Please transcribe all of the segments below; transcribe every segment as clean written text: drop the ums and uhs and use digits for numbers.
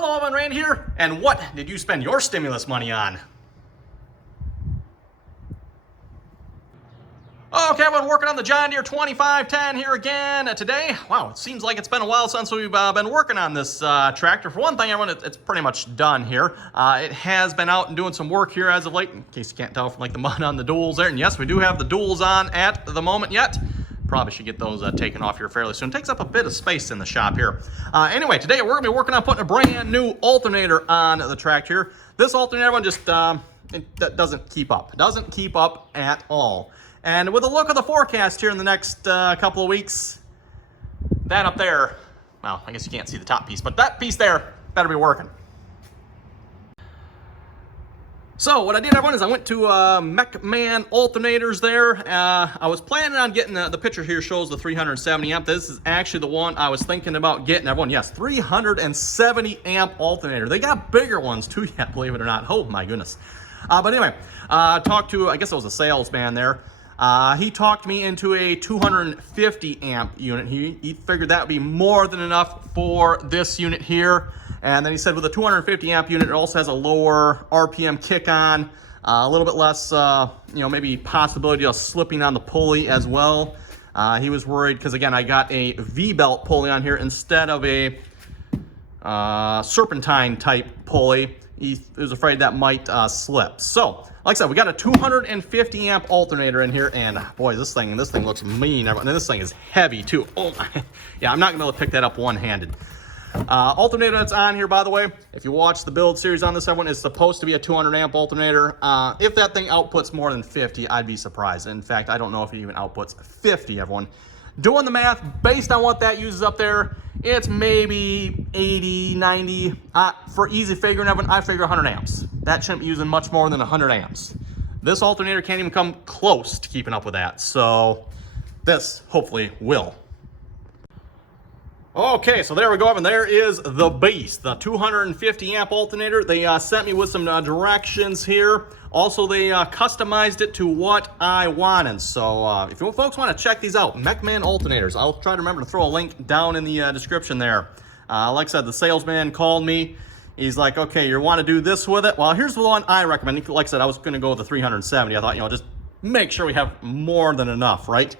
Hello, I'm Rand here, and what did you spend your stimulus money on? Okay, I've been working on the John Deere 2510 here again today. Wow, it seems like it's been a while since we've been working on this tractor. For one thing, it's pretty much done here. It has been out and doing some work here as of late, in case you can't tell from like the mud on the duals there. And yes, we do have the duals on at the moment yet. Probably should get those taken off here fairly soon. It takes up a bit of space in the shop here. Anyway, today we're going to be working on putting a brand new alternator on the tractor here. This alternator one just it doesn't keep up. It doesn't keep up at all. And with a look at the forecast here in the next couple of weeks, that up there, well, I guess you can't see the top piece, but that piece there better be working. So what I did, everyone, is I went to McMahon Alternators there. I was planning on getting, the picture here shows the 370 amp. This is actually the one I was thinking about getting, everyone. Yes, 370 amp alternator. They got bigger ones too yet, believe it or not. Oh my goodness. But anyway, talked to, I guess it was a salesman there. He talked me into a 250 amp unit. He figured that would be more than enough for this unit here. And then he said with a 250 amp unit, it also has a lower RPM kick on, a little bit less, maybe possibility of slipping on the pulley as well. He was worried because, again, I got a V-belt pulley on here instead of a serpentine type pulley. He was afraid that might slip. So, like I said, we got a 250 amp alternator in here, and boy, this thing looks mean. And this thing is heavy too. Oh my, yeah, I'm not gonna be able to pick that up one-handed. Alternator that's on here, by the way, if you watch the build series on this, everyone, is supposed to be a 200 amp alternator. If that thing outputs more than 50, I'd be surprised. In fact, I don't know if it even outputs 50, everyone. Doing the math, based on what that uses up there, it's maybe 80, 90. For easy figuring, everyone, I figure 100 amps. That shouldn't be using much more than 100 amps. This alternator can't even come close to keeping up with that. So this hopefully will. Okay, so there we go, and there is the beast, the 250 amp alternator. They sent me with some directions here. Also, they customized it to what I wanted. So if you folks want to check these out, McMahon Alternators, I'll try to remember to throw a link down in the description there. Like I said, the salesman called me. He's like, okay, you want to do this with it? Well, here's the one I recommend. Like I said, I was going to go with the 370. I thought, just make sure we have more than enough, right?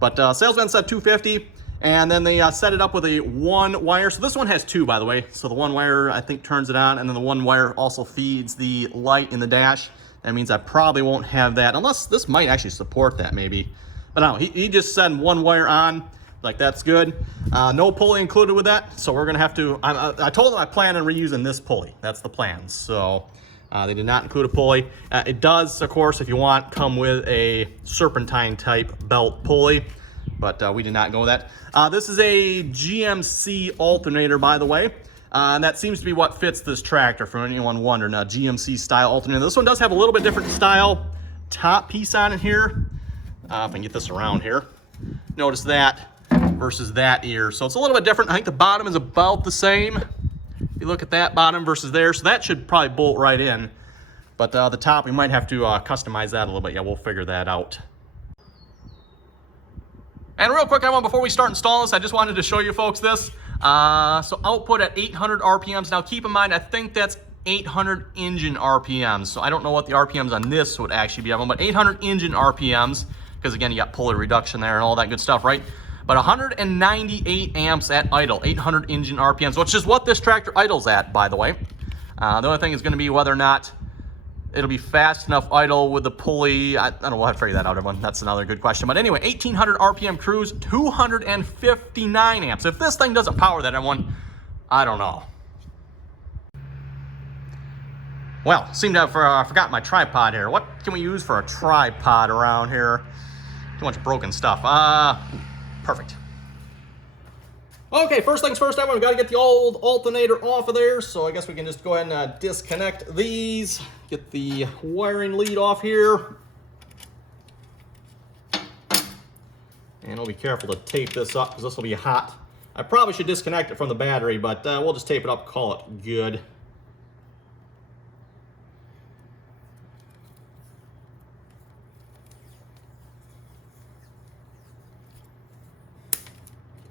But salesman said 250. And then they set it up with a one wire. So this one has two, by the way. So the one wire, I think, turns it on. And then the one wire also feeds the light in the dash. That means I probably won't have that. Unless this might actually support that, maybe. But no, he just said one wire on. Like, that's good. No pulley included with that. So we're going to have to... I told them I plan on reusing this pulley. That's the plan. So they did not include a pulley. It does, of course, if you want, come with a serpentine type belt pulley. But we did not go with that. This is a GMC alternator, by the way. And that seems to be what fits this tractor, for anyone wondering, a GMC style alternator. This one does have a little bit different style top piece on it here. If I can get this around here. Notice that versus that ear. So it's a little bit different. I think the bottom is about the same. If you look at that bottom versus there. So that should probably bolt right in. But the top, we might have to customize that a little bit. Yeah, we'll figure that out. And real quick, everyone, before we start installing this, I just wanted to show you folks this. So output at 800 RPMs. Now keep in mind, I think that's 800 engine RPMs. So I don't know what the RPMs on this would actually be, everyone, but 800 engine RPMs, because again, you got pulley reduction there and all that good stuff, right? But 198 amps at idle, 800 engine RPMs, which is what this tractor idles at, by the way. The only thing is going to be whether or not it'll be fast enough idle with the pulley. I don't know, we'll have to figure that out, everyone. That's another good question. But anyway, 1800 RPM cruise, 259 amps. If this thing doesn't power that, everyone, I don't know. Well, seem to have forgotten my tripod here. What can we use for a tripod around here? Too much broken stuff. Perfect. Okay, first things first, everyone, we've got to get the old alternator off of there. So I guess we can just go ahead and disconnect these. Get the wiring lead off here. And we'll be careful to tape this up because this will be hot. I probably should disconnect it from the battery, but we'll just tape it up, call it good.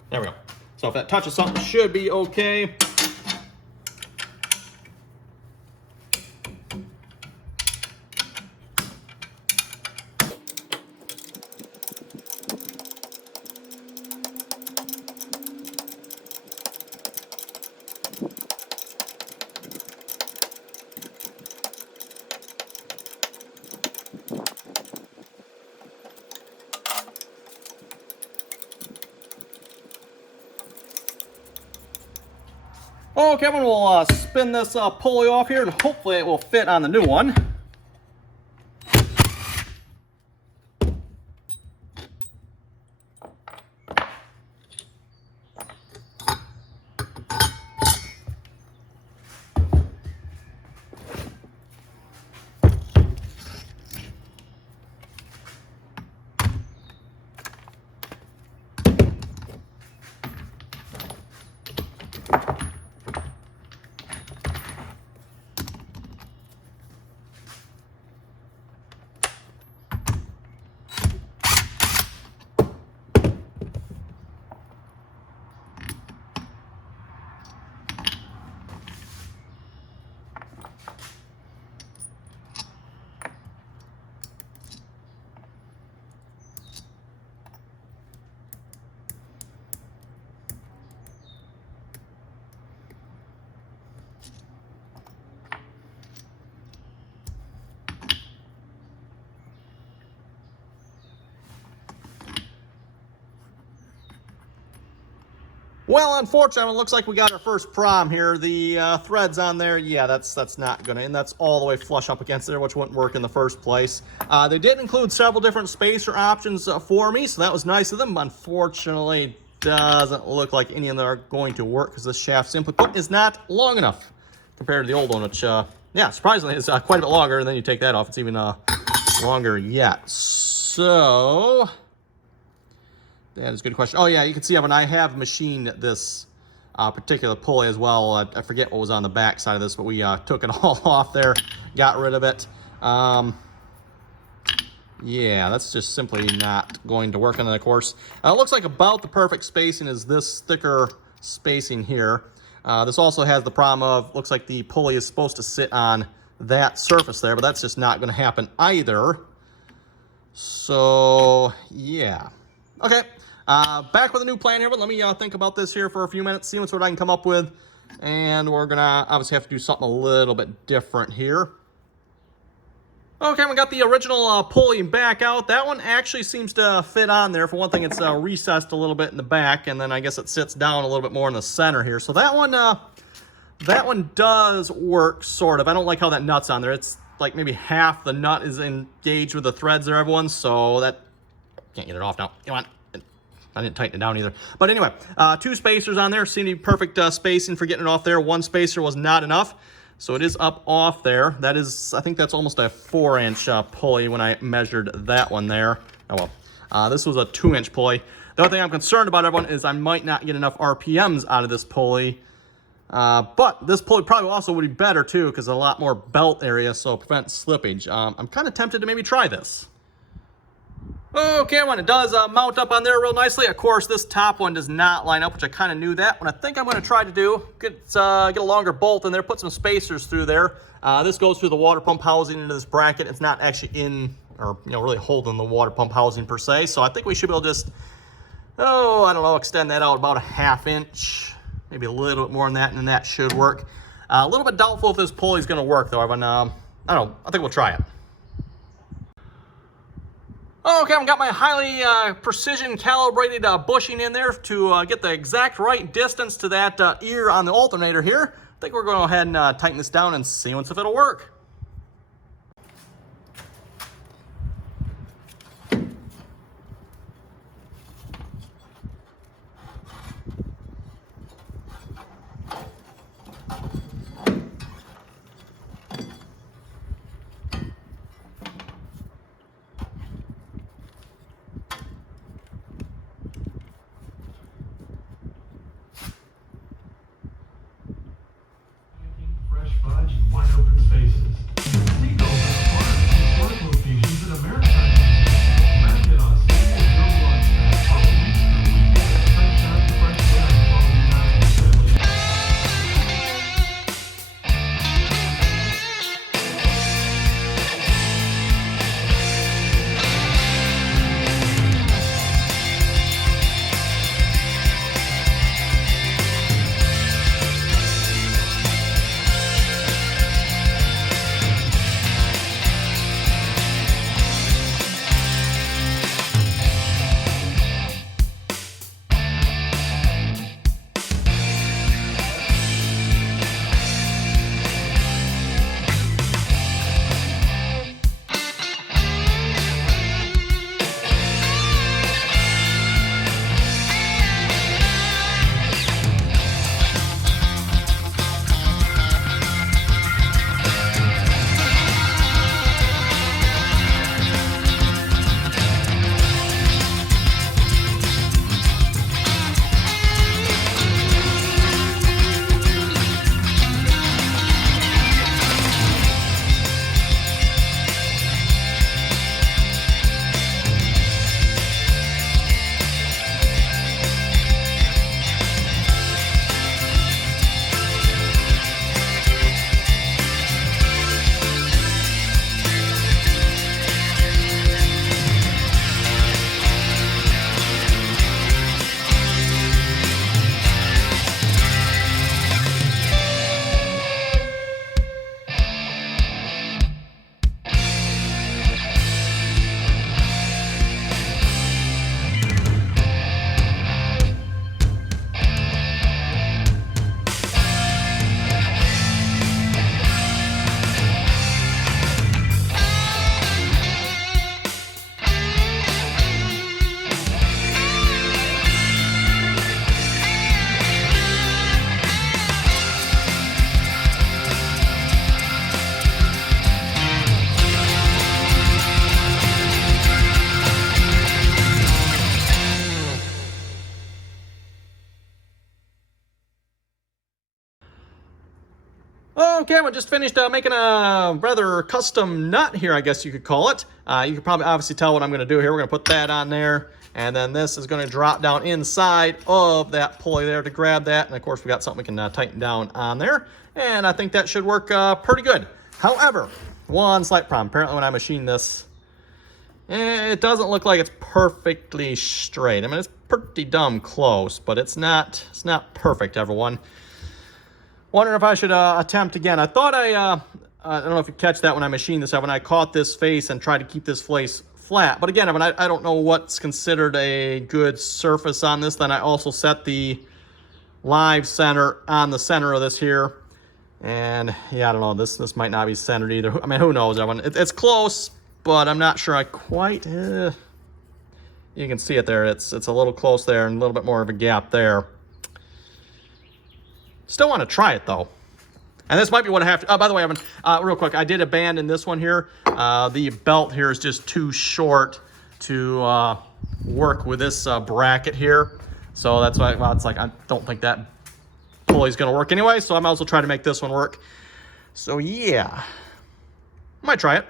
There we go. So if that touches something, it should be okay. Okay, we'll spin this pulley off here, and hopefully it will fit on the new one. Well, unfortunately, it looks like we got our first problem here. The threads on there, yeah, that's not gonna, and that's all the way flush up against there, which wouldn't work in the first place. They did include several different spacer options for me, so that was nice of them. Unfortunately, doesn't look like any of them are going to work because this shaft simply put is not long enough compared to the old one, which, yeah, surprisingly is quite a bit longer, and then you take that off, it's even longer yet. So that is a good question. Oh, yeah, you can see when I have machined this particular pulley as well. I forget what was on the back side of this, but we took it all off there, got rid of it. Yeah, that's just simply not going to work. And then, of course, it looks like about the perfect spacing is this thicker spacing here. This also has the problem of, looks like the pulley is supposed to sit on that surface there, but that's just not going to happen either. So, yeah. Okay. Back with a new plan here, but let me think about this here for a few minutes, see what I can come up with, and we're gonna obviously have to do something a little bit different here. Okay, we got the original pulley back out. That one actually seems to fit on there. For one thing, it's recessed a little bit in the back, and then I guess it sits down a little bit more in the center here. So that one does work, sort of. I don't like how that nut's on there. It's like maybe half the nut is engaged with the threads there, everyone, so that, can't get it off now. Come on. I didn't tighten it down either. But anyway, two spacers on there. Seem to be perfect spacing for getting it off there. One spacer was not enough, so it is up off there. That is, I think that's almost a 4-inch pulley when I measured that one there. Oh well. This was a 2-inch pulley. The other thing I'm concerned about, everyone, is I might not get enough RPMs out of this pulley. But this pulley probably also would be better too, because a lot more belt area, so prevent slippage. I'm kind of tempted to maybe try this. Okay, when it does mount up on there real nicely, of course, this top one does not line up, which I kind of knew that. What I think I'm going to try to do, get a longer bolt in there, put some spacers through there. This goes through the water pump housing into this bracket. It's not actually in, or really holding the water pump housing per se. So I think we should be able to just, I don't know, extend that out about a 1/2 inch, maybe a little bit more than that, and then that should work. A little bit doubtful if this pulley is going to work, though. I don't know. I think we'll try it. Okay, I've got my highly precision calibrated bushing in there to get the exact right distance to that ear on the alternator here. I think we're going to go ahead and tighten this down and see if it'll work. Fresh fudge and wide open spaces. Okay, we just finished making a rather custom nut here, I guess you could call it. You can probably obviously tell what I'm going to do here. We're going to put that on there, and then this is going to drop down inside of that pulley there to grab that. And of course, we got something we can tighten down on there, and I think that should work pretty good. However, one slight problem. Apparently, when I machine this, it doesn't look like it's perfectly straight. I mean, it's pretty dumb close, but it's not perfect, everyone. Wondering if I should attempt again. I thought I don't know if you catch that when I machined this up, when I caught this face and tried to keep this face flat. But again, I don't know what's considered a good surface on this. Then I also set the live center on the center of this here. And yeah, I don't know, this might not be centered either. I mean, who knows, everyone? It's close, but I'm not sure I quite, you can see it there. It's a little close there and a little bit more of a gap there. Still want to try it though. And this might be what I have to, by the way, Evan, real quick, I did abandon this one here. The belt here is just too short to work with this bracket here. So that's why, well, it's like, I don't think that pulley's gonna work anyway, so I might also try to make this one work. So yeah, might try it.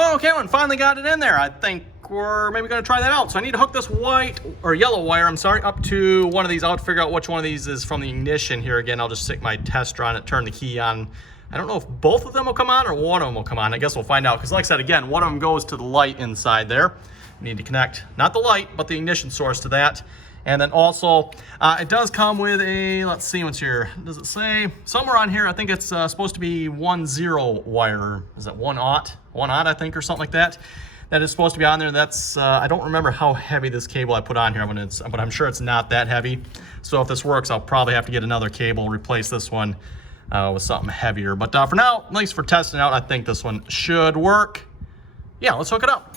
Okay, and finally got it in there. I think we're maybe going to try that out. So I need to hook this white or yellow wire, I'm sorry, up to one of these. I'll have to figure out which one of these is from the ignition here. Again, I'll just stick my tester on it, turn the key on. I don't know if both of them will come on or one of them will come on. I guess we'll find out, because like I said, again, one of them goes to the light inside there. We need to connect, not the light, but the ignition source to that. And then also, it does come with a, let's see what's here. Does it say? Somewhere on here, I think it's supposed to be 1-0 wire. Is that 1-aught? 1-aught, I think, or something like that. That is supposed to be on there. That's, I don't remember how heavy this cable I put on here, but I'm sure it's not that heavy. So if this works, I'll probably have to get another cable, replace this one with something heavier. But for now, at least for testing out, I think this one should work. Yeah, let's hook it up.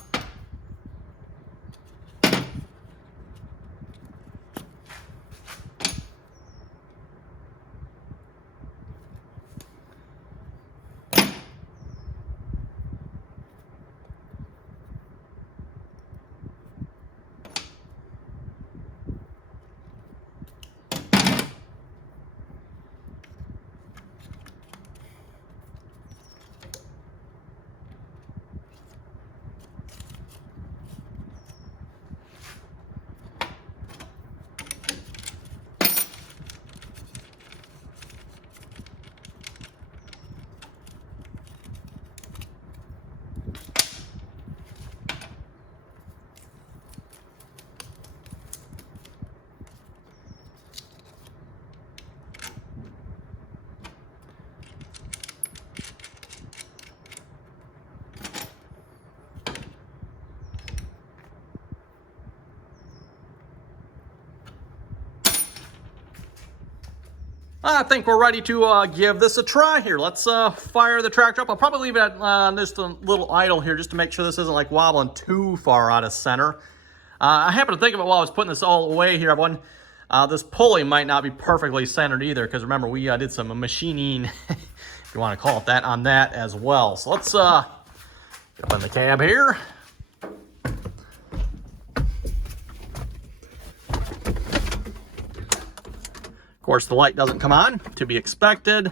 I think we're ready to give this a try here. Let's fire the tractor up. I'll probably leave it at just a little idle here just to make sure this isn't like wobbling too far out of center. I happened to think of it while I was putting this all away here, everyone. This pulley might not be perfectly centered either, because remember, we did some machining, if you want to call it that, on that as well. So let's get in the cab here. Of course, the light doesn't come on, to be expected.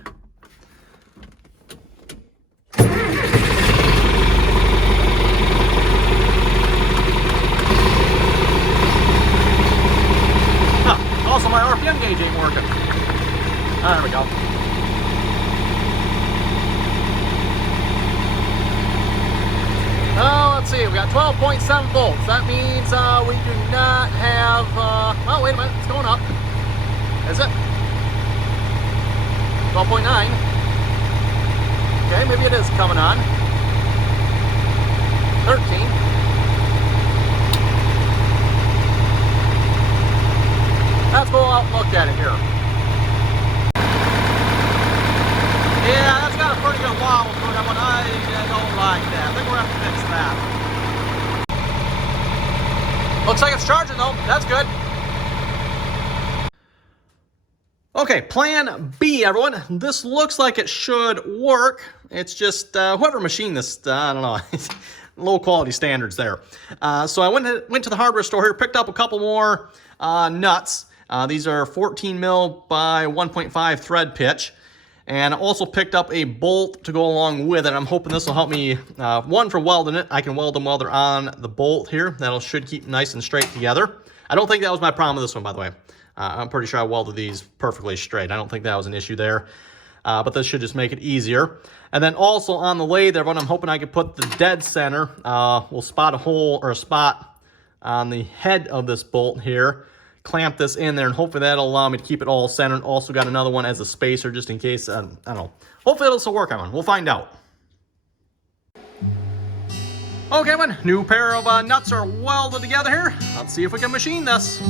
Also, my RPM gauge ain't working. There we go. Oh, let's see. We got 12.7 volts. That means we do not have... oh, wait a minute. It's going up. Is it? 12.9. Okay, maybe it is coming on. 13. Let's go out and look at it here. Yeah, that's got a pretty good wobble to it. I don't like that. I think we're going to have to fix that. Looks like it's charging though. That's good. Okay, plan B, everyone. This looks like it should work. It's just whoever machined this, I don't know. Low quality standards there. So I went to the hardware store here, picked up a couple more nuts. These are 14 mil by 1.5 thread pitch, and I also picked up a bolt to go along with it. I'm hoping this will help me, one, for welding it. I can weld them while they're on the bolt here. That'll should keep nice and straight together. I don't think that was my problem with this one, by the way. I'm pretty sure I welded these perfectly straight. I don't think that was an issue there, but this should just make it easier. And then also on the lathe, everyone, I'm hoping I can put the dead center. We'll spot a hole or a spot on the head of this bolt here. Clamp this in there, and hopefully that'll allow me to keep it all centered. Also got another one as a spacer just in case, I don't know. Hopefully it'll still work on. We'll find out. Okay, everyone, new pair of nuts are welded together here. Let's see if we can machine this.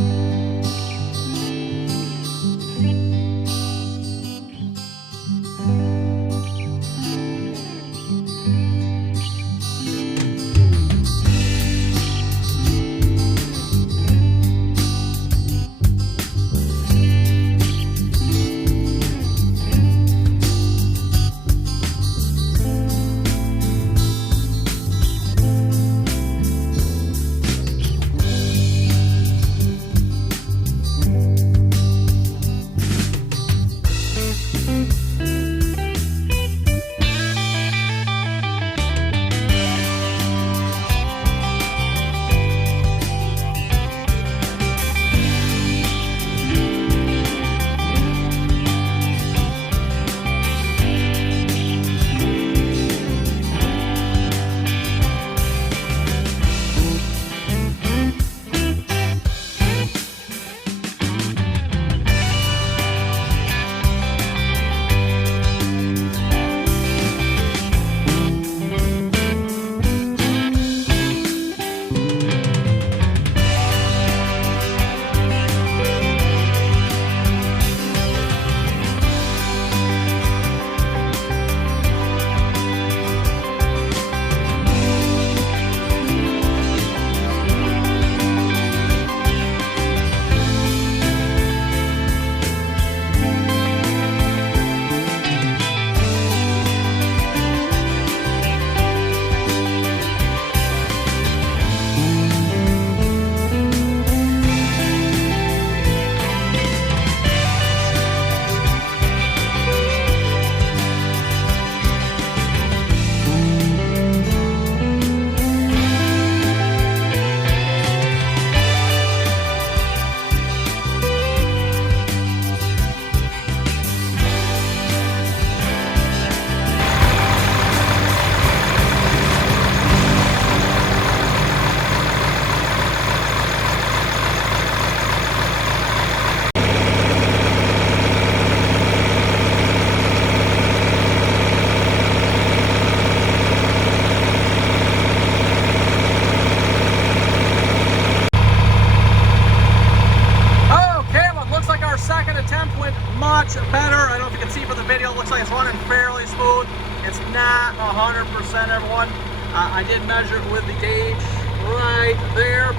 doing much better. I don't know if you can see from the video, it looks like it's running fairly smooth. It's not 100%, everyone. I did measure it with the gauge right there,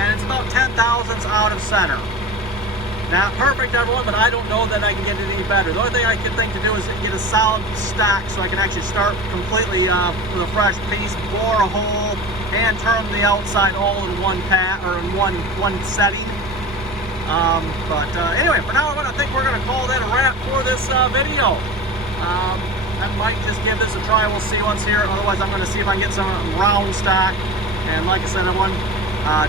and it's about 10 thousandths out of center. Not perfect, everyone, but I don't know that I can get it any better. The only thing I can think to do is get a solid stock so I can actually start completely with a fresh piece, bore a hole, and turn the outside all in one pat or in one setting. Anyway, for now, I think we're going to call that a wrap for this video. I might just give this a try. We'll see once here. Otherwise, I'm going to see if I can get some round stock. And like I said, everyone,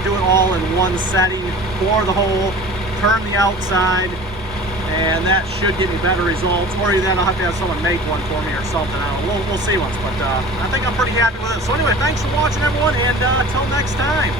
do it all in one setting, bore the hole, turn the outside, and that should give me better results. Or either I'll have to have someone make one for me or something. I don't know. We'll see once, but I think I'm pretty happy with it. So anyway, thanks for watching, everyone, and until next time.